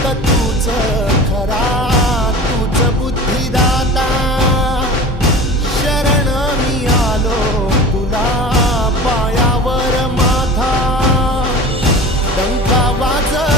फक्त तूच खरा, तूच बुद्धिदाता. शरण मी आलो तुला पायावर माझा, डंका वाजविला